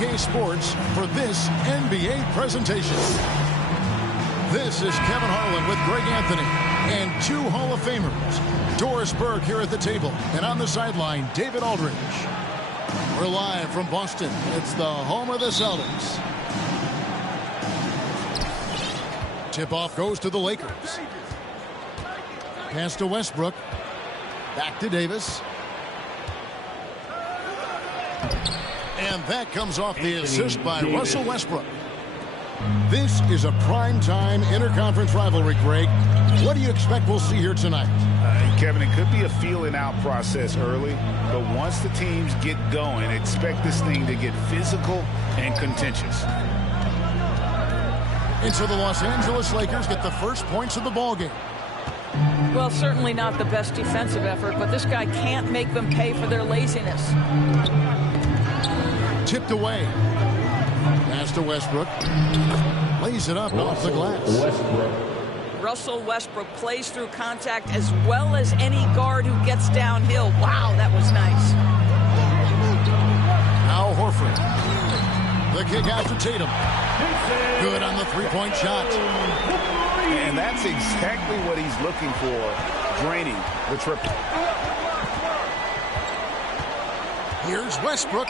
2K Sports for this NBA presentation. This is Kevin Harlan with Greg Anthony and two Hall of Famers. Doris Burke here at the table, and on the sideline, David Aldridge. We're live from Boston. It's the home of the Celtics. Tip-off goes to the Lakers. Pass to Westbrook. Back to Davis. And that comes off the assist by Russell Westbrook. This is a prime-time interconference rivalry, Greg. What do you expect we'll see here tonight? Kevin, it could be a feeling-out process early, but once the teams get going, expect this thing to get physical and contentious. And so the Los Angeles Lakers get the first points of the ballgame. Well, certainly not the best defensive effort, but this guy can't make them pay for their laziness. Tipped away. Pass to Westbrook. Lays it up off the glass. Russell Westbrook plays through contact as well as any guard who gets downhill. Wow, that was nice. Now Horford. The kick out to Tatum. Good on the three-point shot. And that's exactly what he's looking for, draining the triple. Here's Westbrook.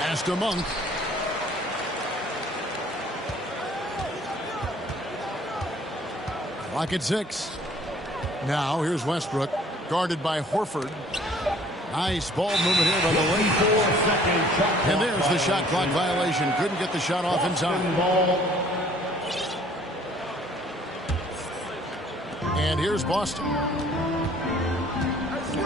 Pass to Monk. Clock at 6. Now here's Westbrook, guarded by Horford. Nice ball movement here by the Lakers. And there's the shot clock violation. Couldn't get the shot off in time. And here's Boston.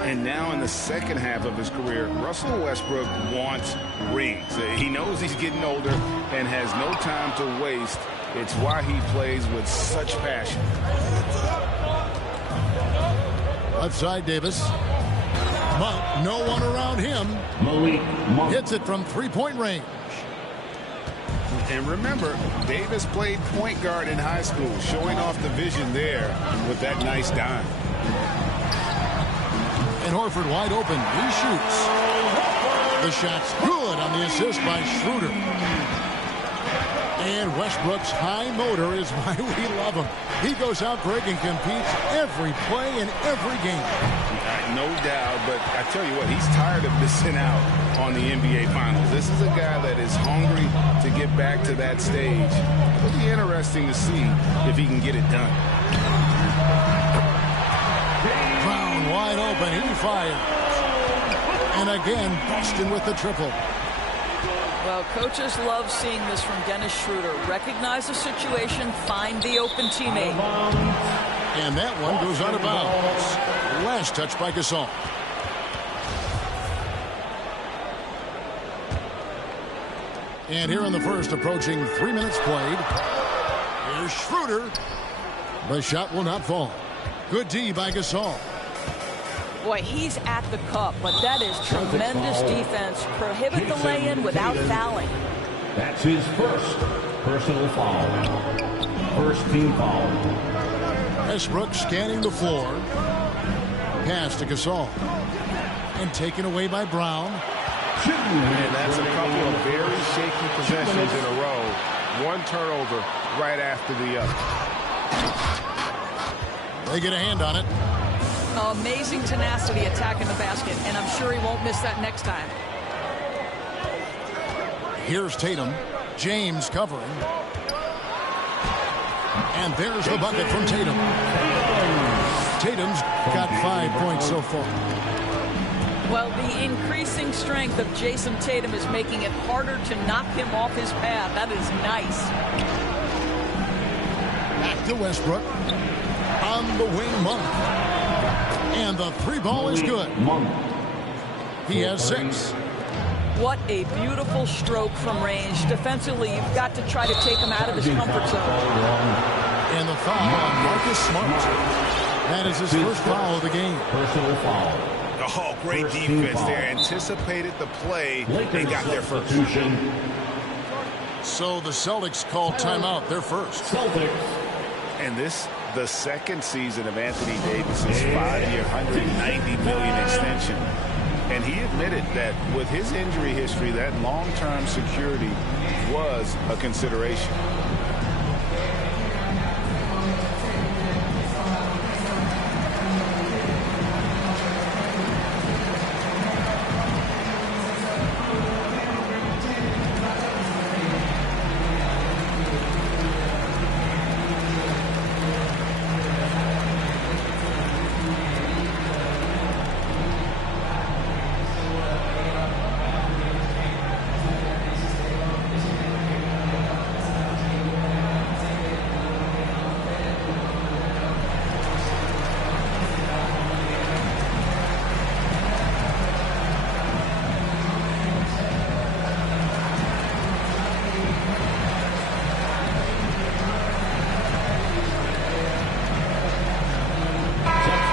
And now in the second half of his career, Russell Westbrook wants rings. He knows he's getting older and has no time to waste. It's why he plays with such passion. Left side, Davis. Monk, no one around him. Hits it from three-point range. And remember, Davis played point guard in high school, showing off the vision there with that nice dime. And Horford wide open. He shoots. The shot's good on the assist by Schroeder. And Westbrook's high motor is why we love him. He goes out, Greg, and competes every play in every game. No doubt, but I tell you what, he's tired of missing out on the NBA Finals. This is a guy that is hungry to get back to that stage. It'll be interesting to see if he can get it done. Brown wide open. He fires. And again, Boston with the triple. Well, coaches love seeing this from Dennis Schroeder. Recognize the situation, find the open teammate. And that one goes out of bounds. Last touch by Gasol. And here in the first, approaching 3 minutes played. Here's Schroeder. The shot will not fall. Good D by Gasol. Boy, he's at the cup, but that is tremendous defense. Prohibit the lay-in without fouling. That's his first personal foul. First team foul. Westbrook scanning the floor. Pass to Gasol. And taken away by Brown. And that's a couple of very shaky possessions in a row. One turnover right after the other. They get a hand on it. Amazing tenacity attacking the basket, and I'm sure he won't miss that next time. Here's Tatum. James covering. And there's the bucket from Tatum. Tatum's got 5 points so far. Well, the increasing strength of Jason Tatum is making it harder to knock him off his path. That is nice. Back to Westbrook. On the wing, Monk. And the three ball is good. He has 6. What a beautiful stroke from range. Defensively, you've got to try to take him out of his comfort zone. And the foul on Marcus Smart. That is his first foul of the game. Personal foul. Oh, great defense there. Anticipated the play. They got there first. So the Celtics called timeout. They're first. Celtics. And this, the second season of Anthony Davis's 5-year, $190 million extension. And he admitted that with his injury history, that long-term security was a consideration.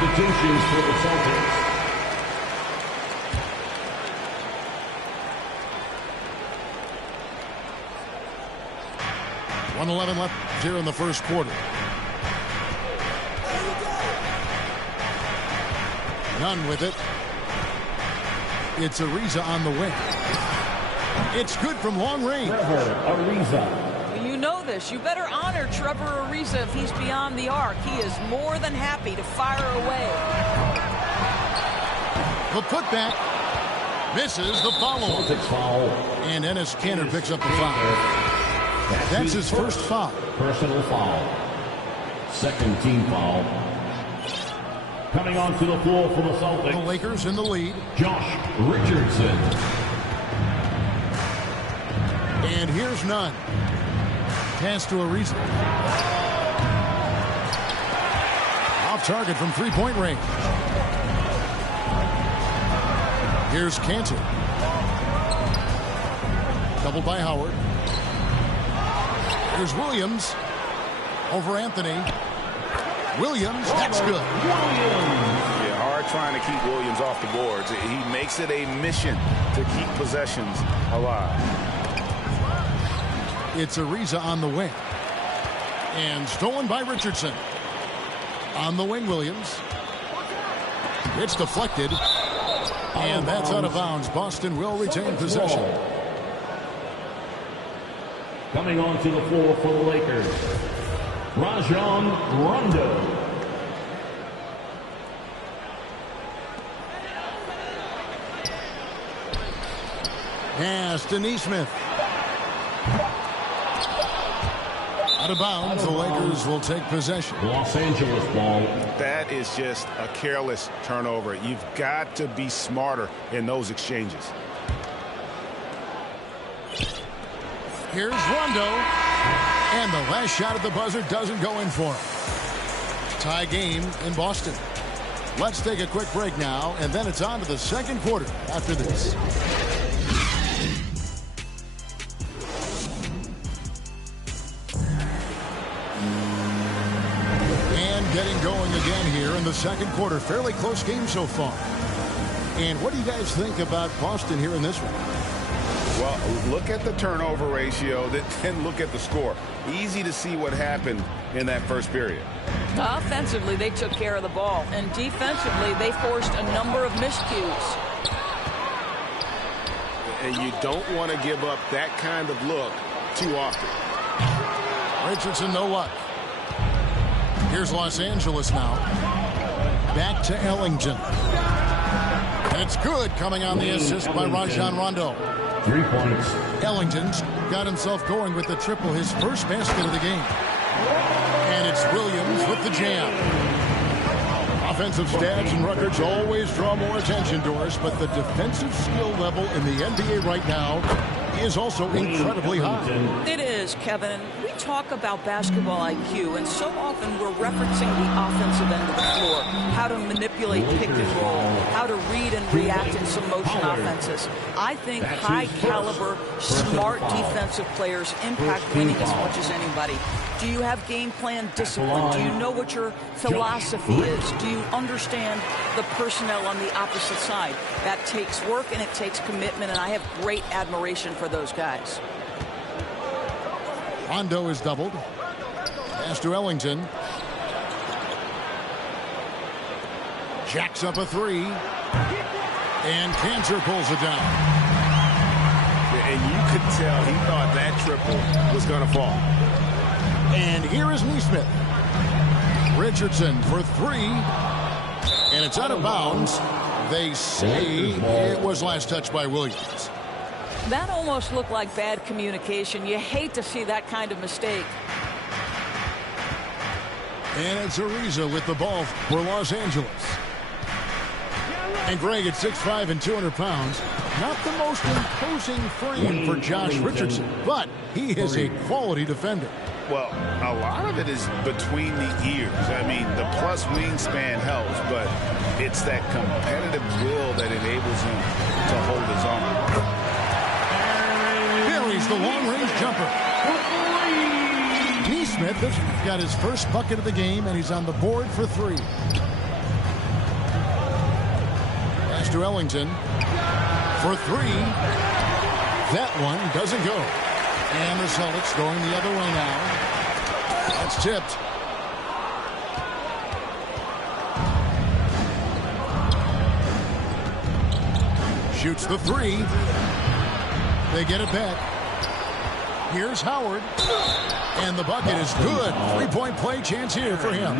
Substitutions for the Celtics. .111 left here in the first quarter. None with it. It's Ariza on the wing. It's good from long range. Trevor Ariza. You know this. You better honor Trevor Ariza if he's beyond the arc. He is more than happy to fire away. The putback misses the follow. Celtics foul. And Enes Kanter picks up the foul. That's his first foul. Personal foul. Second team foul. Coming onto the floor for the Celtics. The Lakers in the lead. Josh Richardson. And here's none. Pass to Ariza. Off target from three-point range. Here's Kanter. Doubled by Howard. Here's Williams. Over Anthony. Williams, that's good. Yeah, hard trying to keep Williams off the boards. He makes it a mission to keep possessions alive. It's Ariza on the wing. And stolen by Richardson. On the wing, Williams. It's deflected. And that's out of bounds. Boston will retain possession. Coming onto the floor for the Lakers. Rajon Rondo. Pass to Nesmith. Out of bounds, the Lakers will take possession. Los Angeles ball. That is just a careless turnover. You've got to be smarter in those exchanges. Here's Rondo. And the last shot at the buzzer doesn't go in for him. Tie game in Boston. Let's take a quick break now, and then it's on to the second quarter after this. Getting going again here in the second quarter. Fairly close game so far. And what do you guys think about Boston here in this one? Well, look at the turnover ratio, then look at the score. Easy to see what happened in that first period. Offensively, they took care of the ball. And defensively, they forced a number of miscues. And you don't want to give up that kind of look too often. Richardson, no luck. Here's Los Angeles now. Back to Ellington. And it's good, coming on the assist by Rajon Rondo. 3 points. Ellington's got himself going with the triple, his first basket of the game. And it's Williams with the jam. Offensive stats and records always draw more attention, Doris, but the defensive skill level in the NBA right now is also incredibly high. It is, Kevin. We talk about basketball IQ, and so often we're referencing the offensive end of the floor, how to manipulate pick and roll, how to read and react in some motion offenses. I think high-caliber, smart defensive players impact winning as much as anybody. Do you have game plan discipline? Do you know what your philosophy is? Do you understand the personnel on the opposite side? That takes work and it takes commitment, and I have great admiration for those guys. Rondo is doubled. Pass to Ellington. Jacks up a three. And Cantor pulls it down. And you could tell he thought that triple was going to fall. And here is Neesmith. Richardson for three. And it's out of bounds. They say it was last touched by Williams. That almost looked like bad communication. You hate to see that kind of mistake. And it's Ariza with the ball for Los Angeles. And Greg at 6'5" and 200 pounds. Not the most imposing frame for Josh Richardson, but he is a quality defender. Well, a lot of it is between the ears. I mean, the plus wingspan helps, but it's that competitive will that enables him to hold his own. Buries the long-range jumper. Neesmith has got his first bucket of the game, and he's on the board for three. Pass to Ellington for three. That one doesn't go. And the Celtics going the other way now. That's tipped. Shoots the three. They get it back. Here's Howard. And the bucket is good. Three-point play chance here for him.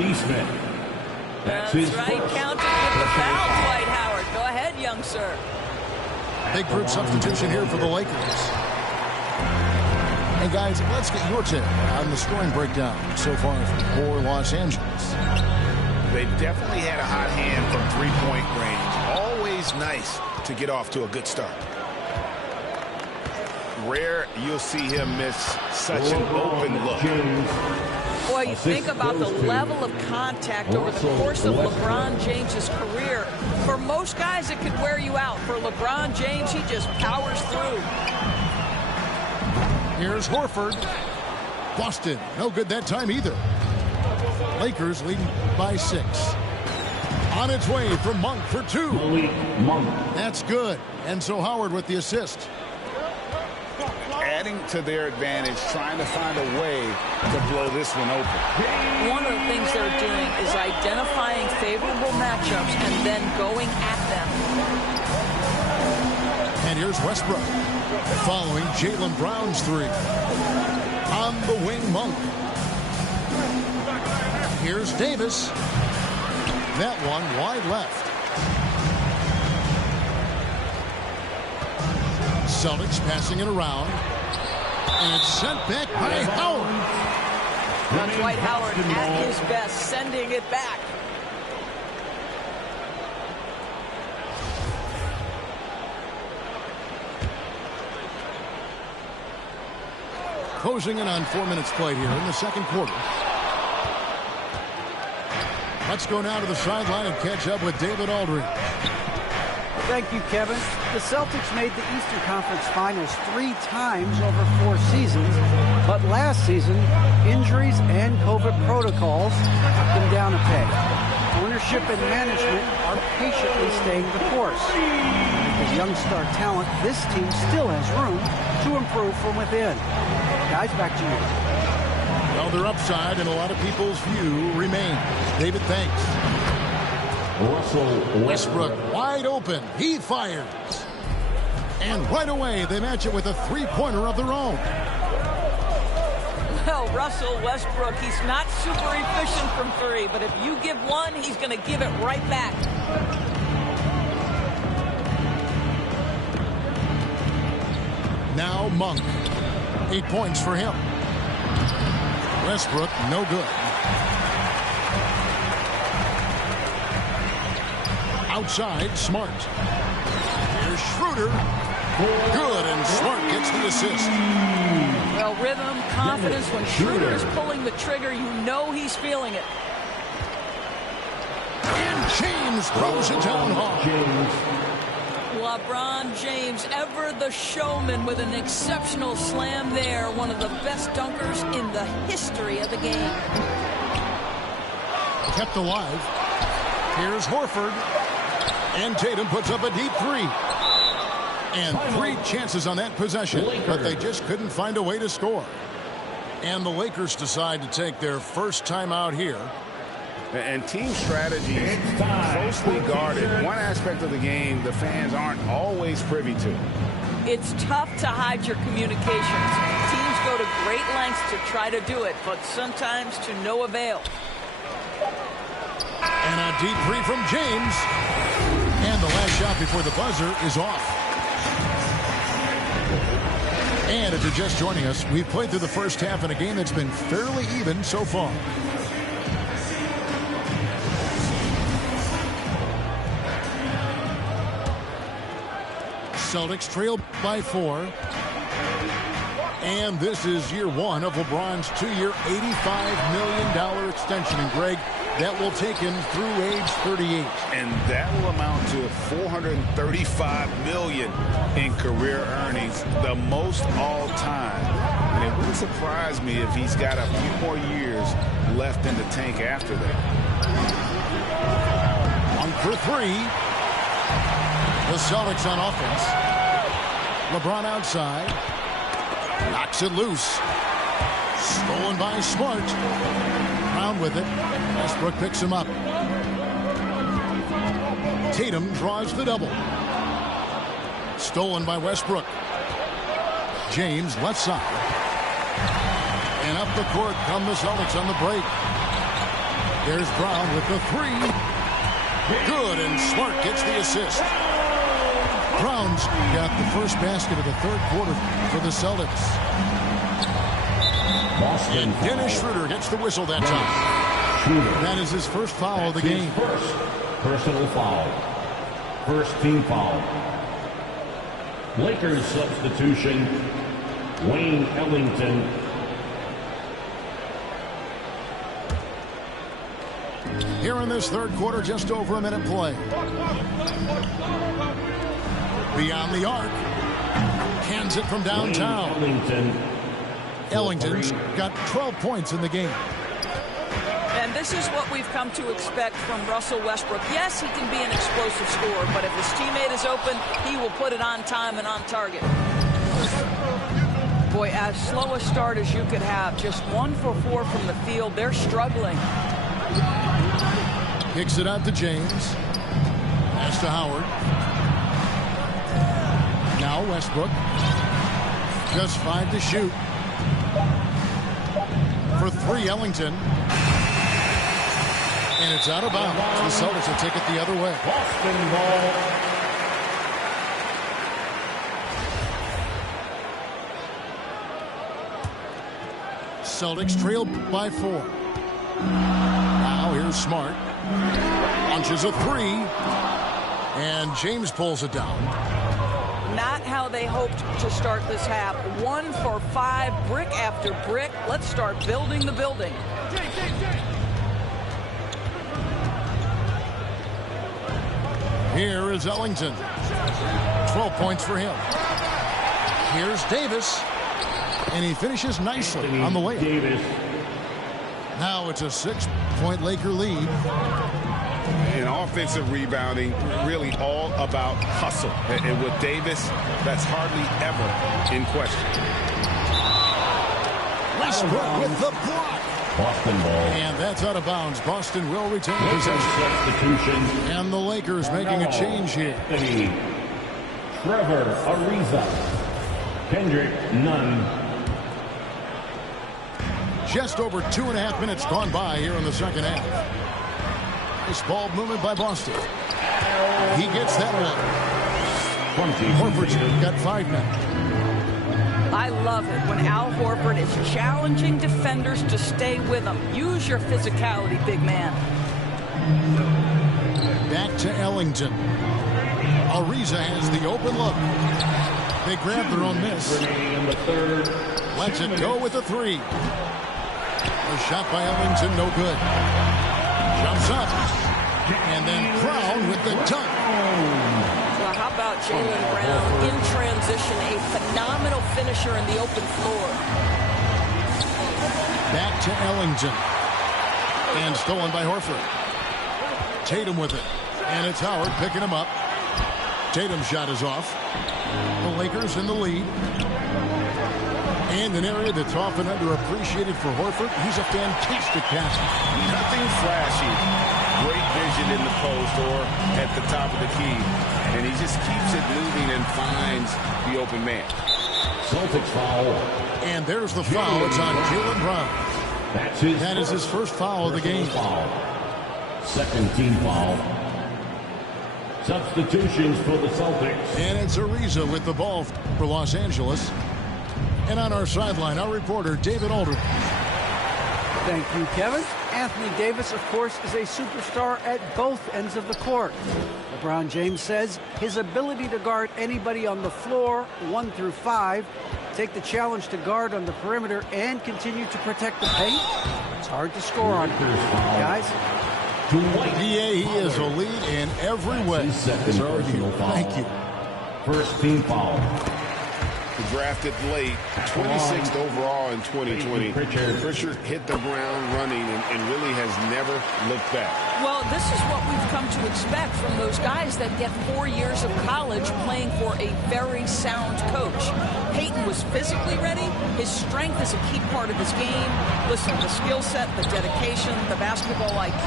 That's right. Counted with the foul, Dwight Howard. Go ahead, young sir. Big group substitution here for the Lakers. And guys, let's get your take on the scoring breakdown so far for Los Angeles. They definitely had a hot hand from three-point range. Always nice to get off to a good start. Rare you'll see him miss such an open look. Boy, you think about the level of contact over the course of LeBron James's career. For most guys, it could wear you out. For LeBron James, he just powers through. Here's Horford. Boston, no good that time either. Lakers leading by 6. On its way from Monk for 2. That's good. And so Howard with the assist. Adding to their advantage, trying to find a way to blow this one open. One of the things they're doing is identifying favorable matchups and then going at them. And here's Westbrook following Jaylen Brown's three. On the wing, Monk. Here's Davis. That one wide left. Celtics passing it around. And it's sent back by Howard. That's Dwight Howard at his best, sending it back. Closing in on 4 minutes played here in the second quarter. Let's go now to the sideline and catch up with David Aldridge. Thank you, Kevin. The Celtics made the Eastern Conference Finals 3 times over 4 seasons, but last season, injuries and COVID protocols knocked them down a peg. Ownership and management are patiently staying the course. With young star talent, this team still has room to improve from within. Guys, back to you. Well, their upside in a lot of people's view remains. David, thanks. Westbrook wide open. He fires. And right away, they match it with a three-pointer of their own. Well, Russell Westbrook, he's not super efficient from 3, but if you give one, he's going to give it right back. Now Monk. 8 points for him. Westbrook, no good. Outside, Smart. Here's Schroeder. Good, and Smart gets the assist. Well, rhythm, confidence, when Schroeder is pulling the trigger, you know he's feeling it. And James throws it down hard. LeBron James, ever the showman with an exceptional slam there. One of the best dunkers in the history of the game. Kept alive. Here's Horford. And Tatum puts up a deep 3. And 3 chances on that possession, but they just couldn't find a way to score. And the Lakers decide to take their first time out here. And team strategies closely guarded. One aspect of the game the fans aren't always privy to. It's tough to hide your communications. Teams go to great lengths to try to do it, but sometimes to no avail. And a deep three from James. And the last shot before the buzzer is off. And if you're just joining us, we've played through the first half in a game that's been fairly even so far. Celtics trail by 4. And this is year 1 of LeBron's 2-year, $85 million extension. And Greg, that will take him through age 38. And that will amount to $435 million in career earnings, the most all time. And it wouldn't surprise me if he's got a few more years left in the tank after that. On for 3. The Celtics on offense. LeBron outside. Knocks it loose. Stolen by Smart. Brown with it. Westbrook picks him up. Tatum draws the double. Stolen by Westbrook. James left side. And up the court come the Celtics on the break. There's Brown with the 3. Good, and Smart gets the assist. Brown's got the first basket of the third quarter for the Celtics. And Dennis Schroeder gets the whistle that time. That is his first foul of the game. First personal foul. First team foul. Lakers substitution, Wayne Ellington. Here in this third quarter, just over a minute play. Beyond the arc. Cans it from downtown. Ellington's got 12 points in the game. And this is what we've come to expect from Russell Westbrook. Yes, he can be an explosive scorer, but if his teammate is open, he will put it on time and on target. Boy, as slow a start as you could have, just 1 for 4 from the field. They're struggling. Kicks it out to James. Pass to Howard. Now Westbrook. Just 5 to shoot. For 3, Ellington. And it's out of bounds. The Celtics will take it the other way. Boston ball. Celtics trail by 4. Now here's Smart. Launches a 3. And James pulls it down. Not how they hoped to start this half. 1 for 5, brick after brick. Let's start building the building. Here is Ellington. 12 points for him. Here's Davis. And he finishes nicely on the layup. Davis. Now it's a 6-point Laker lead. And offensive rebounding, really all about hustle. And with Davis, that's hardly ever in question. Westbrook with the block. Boston ball. And that's out of bounds. Boston will retain possession. Substitution. And the Lakers making a change here. Trevor Ariza. Kendrick Nunn. Just over 2.5 minutes gone by here in the second half. Nice ball movement by Boston. He gets that one. Horford's got 5 now. I love it when Al Horford is challenging defenders to stay with him. Use your physicality, big man. Back to Ellington. Ariza has the open look. They grab their own miss. Lets it go with a 3. A shot by Ellington, no good. Jumps up. And then Brown with the dunk. Well, how about Jaylen Brown in transition, a phenomenal finisher in the open floor. Back to Ellington. And stolen by Horford. Tatum with it. And it's Howard picking him up. Tatum's shot is off. The Lakers in the lead. And an area that's often underappreciated for Horford. He's a fantastic passer. Nothing flashy, post or at the top of the key. And he just keeps it moving and finds the open man. Celtics foul. And there's the foul. It's on Jaylen Brown. That is his first foul of the game. Foul. Second team foul. Substitutions for the Celtics. And it's Ariza with the ball for Los Angeles. And on our sideline, our reporter, David Aldridge. Thank you, Kevin. Anthony Davis, of course, is a superstar at both ends of the court. LeBron James says his ability to guard anybody on the floor, 1 through 5, take the challenge to guard on the perimeter, and continue to protect the paint, it's hard to score on him. Guys? He is elite in every way. Thank you. First team foul. Drafted late, 26th overall in 2020. Pritchard hit the ground running and really has never looked back. Well, this is what we've come to expect from those guys that get 4 years of college playing for a very sound coach. Peyton was physically ready. His strength is a key part of his game. Listen, the skill set, the dedication, the basketball IQ,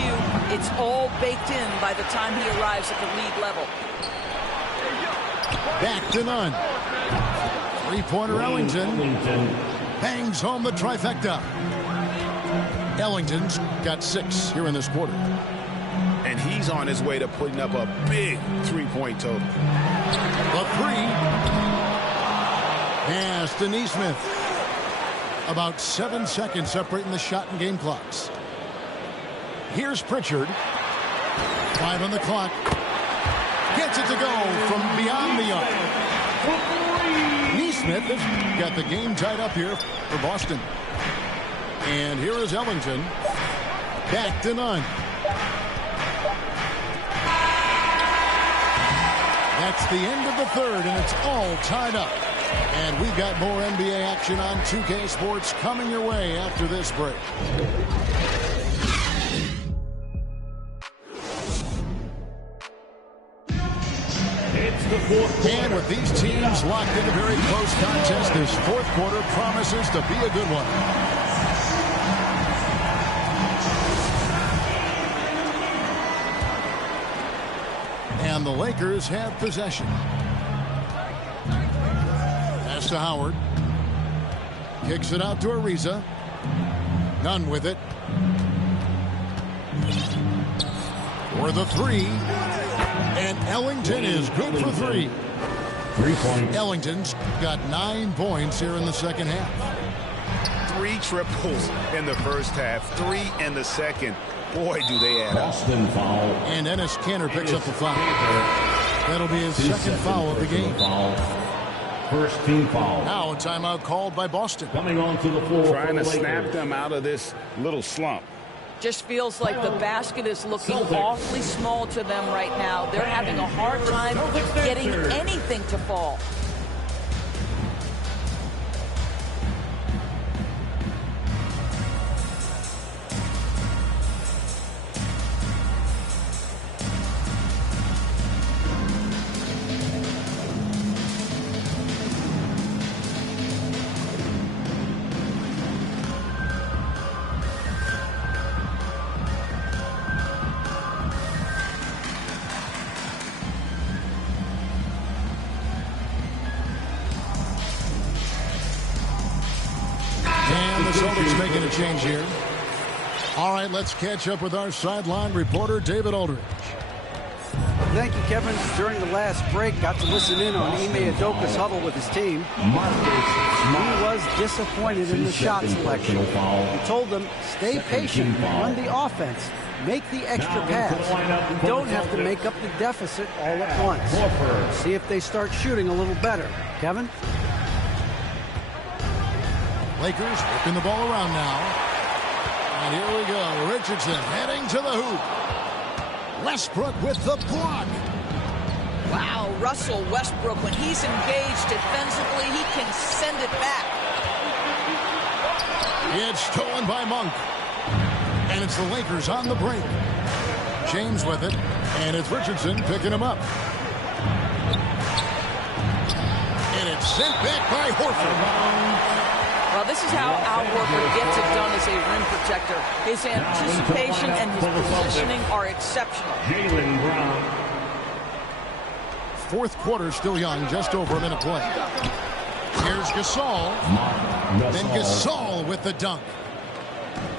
it's all baked in by the time he arrives at the league level. Back to none. Three-pointer Ellington bangs home the trifecta. Ellington's got 6 here in this quarter. And he's on his way to putting up a big three-point total. The 3. Pass to Neesmith. About 7 seconds separating the shot and game clocks. Here's Pritchard. 5 on the clock. Gets it to go from beyond the arc. Neesmith has got the game tied up here for Boston. And here is Ellington. Back to none. That's the end of the third, and it's all tied up. And we've got more NBA action on 2K Sports coming your way after this break. And with these teams locked in a very close contest, this fourth quarter promises to be a good one. And the Lakers have possession. Pass to Howard. Kicks it out to Ariza. None with it. For the 3. And Ellington is good for 3. 3 points. Ellington's got 9 points here in the second half. 3 triples in the first half, 3 in the second. Boy, do they add up. Boston foul. And Enes Kanter picks up the foul. That'll be his second foul of the game. First team foul. Now a timeout called by Boston. Coming onto the floor. Trying to snap them out of this little slump. Just feels like the basket is looking awfully small to them right now. They're having a hard time getting anything to fall. Celtics making a change here. All right, let's catch up with our sideline reporter, David Aldridge. Thank you, Kevin. During the last break, got to listen in on Ime Udoka's huddle with his team. He was disappointed in the shot selection. He told them, stay patient, run the offense, make the extra pass. You don't have to make up the deficit all at once. See if they start shooting a little better. Kevin? Lakers whipping the ball around now. And here we go. Richardson heading to the hoop. Westbrook with the block. Wow, Russell Westbrook, when he's engaged defensively, he can send it back. It's stolen by Monk. And it's the Lakers on the break. James with it. And it's Richardson picking him up. And it's sent back by Horford. Well, this is how Al Horford gets it done as a rim protector. His anticipation and his positioning are exceptional. Jaylen Brown. Fourth quarter still young, just over a minute play. Here's Gasol. Then Gasol with the dunk.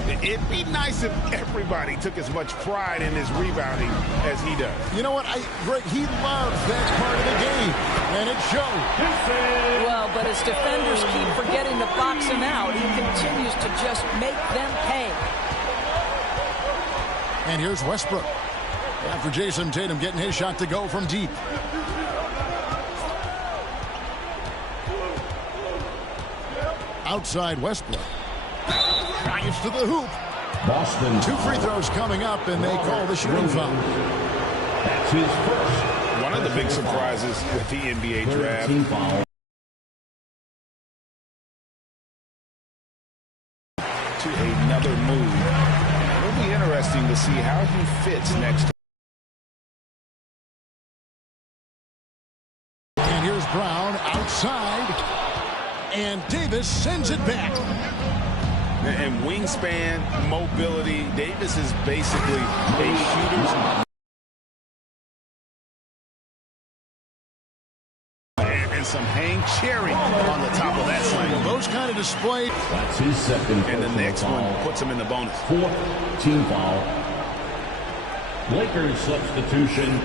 It'd be nice if everybody took as much pride in his rebounding as he does. You know what, Greg, he loves that part of the game, and it shows. Well, but as defenders keep forgetting to box him out, he continues to just make them pay. And here's Westbrook. After Jason Tatum getting his shot to go from deep. Outside Westbrook. Drives to the hoop. Boston. 2 free throws coming up, and they call the shooting foul. That's his first. One of the big surprises with the NBA draft. Team foul. To another move. It'll be interesting to see how he fits next. And here's Brown outside. And Davis sends it back. And wingspan, mobility, Davis is basically a shooter's. And some hang cherry on the top of that slam. Those kind of displays. That's his second. And the next one puts him in the bonus. Fourth team foul. Lakers substitution.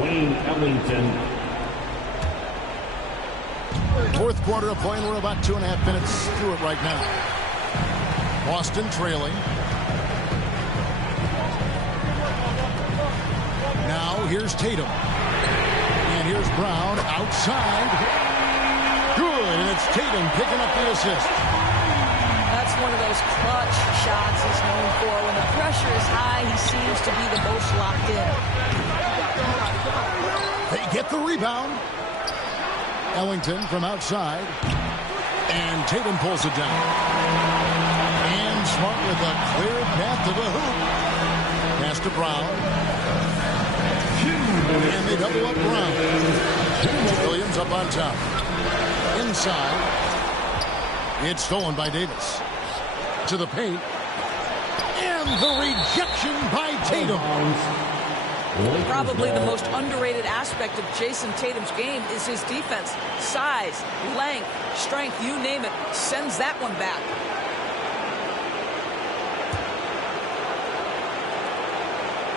Wayne Ellington. Fourth quarter of play, and we're about 2.5 minutes through it right now. Boston trailing. Now here's Tatum. And here's Brown outside. Good, and it's Tatum picking up the assist. That's one of those clutch shots he's known for. When the pressure is high, he seems to be the most locked in. They get the rebound. Ellington from outside. And Tatum pulls it down. And Smart with a clear path to the hoop. Pass to Brown. And they double up Brown. Williams up on top. Inside. It's stolen by Davis. To the paint. And the rejection by Tatum. Probably the most underrated aspect of Jason Tatum's game is his defense. Size, length, strength, you name it, sends that one back.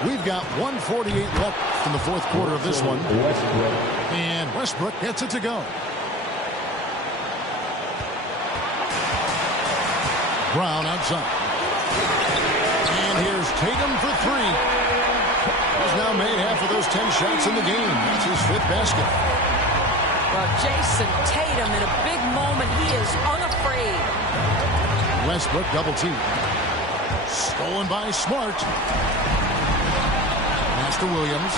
We've got 1:48 left in the fourth quarter of this one. And Westbrook gets it to go. Brown outside. And here's Tatum for 3. He's now made half of those 10 shots in the game. That's his 5th basket. Well, Jason Tatum in a big moment, he is unafraid. Westbrook double team. Stolen by Smart. Pass to Williams.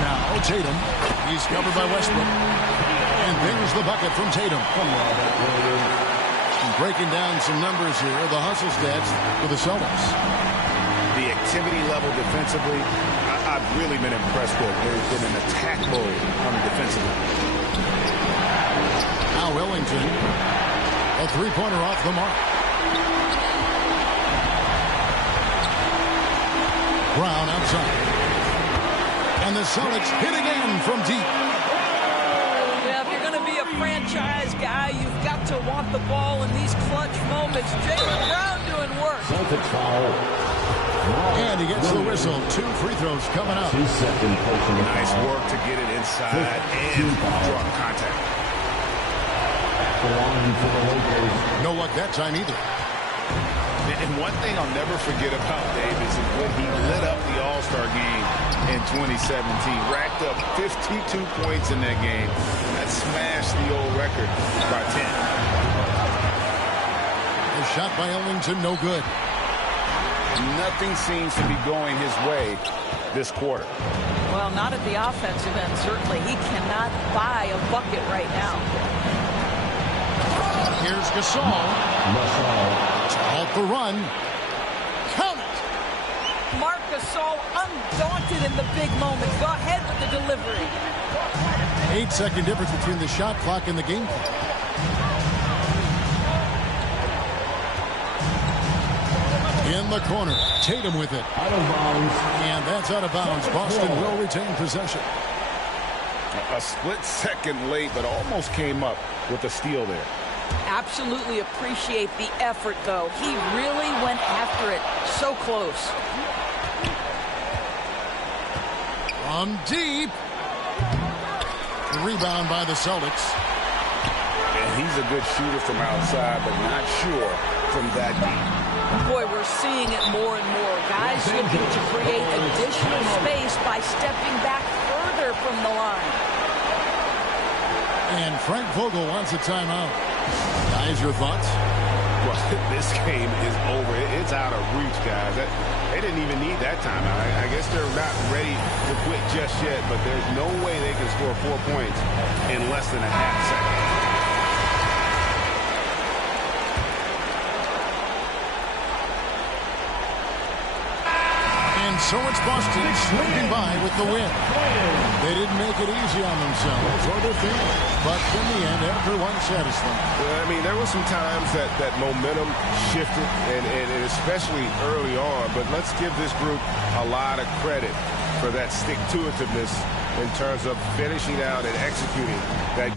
Now Tatum. He's covered by Westbrook. And there's the bucket from Tatum. Breaking down some numbers here. The hustle stats for the Celtics. The activity level defensively, I've really been impressed with. There's been an attack mode on the defensive end. Now Ellington, a three-pointer off the mark. Brown outside. And the Celtics hit again from deep. Yeah, if you're going to be a franchise guy, you've got to want the ball in these clutch moments. Jaylen Brown doing work. Celtics foul. And he gets the whistle. 2 free throws coming up. His second personal Nice foul. work to get it inside and draw contact. The line for the Lakers. No luck that time either. And one thing I'll never forget about Davis is when he lit up the All-Star game in 2017. Racked up 52 points in that game. That smashed the old record by 10. The shot by Ellington, no good. Nothing seems to be going his way this quarter. Well, not at the offensive end, certainly. He cannot buy a bucket right now. Here's Gasol. To halt the run. Count it. Marc Gasol undaunted in the big moments. Go ahead with the delivery. 8-second difference between the shot clock and the game clock. In the corner, Tatum with it. Out of bounds. And that's out of bounds. Boston will retain possession. A split second late, but almost came up with a steal there. Absolutely appreciate the effort, though. He really went after it. So close. From deep. Rebound by the Celtics. And he's a good shooter from outside, but not sure from that deep. Boy, we're seeing it more and more. Guys looking to create additional space by stepping back further from the line. And Frank Vogel wants a timeout. Guys, your thoughts? Well, this game is over. It's out of reach, guys. They didn't even need that timeout. I guess they're not ready to quit just yet, but there's no way they can score 4 points in less than a half second. And so it's Boston sweeping by with the win. They didn't make it easy on themselves or their fans, but in the end, everyone satisfied. I mean, there were some times that momentum shifted, and especially early on, but let's give this group a lot of credit for that stick-to-itiveness in terms of finishing out and executing that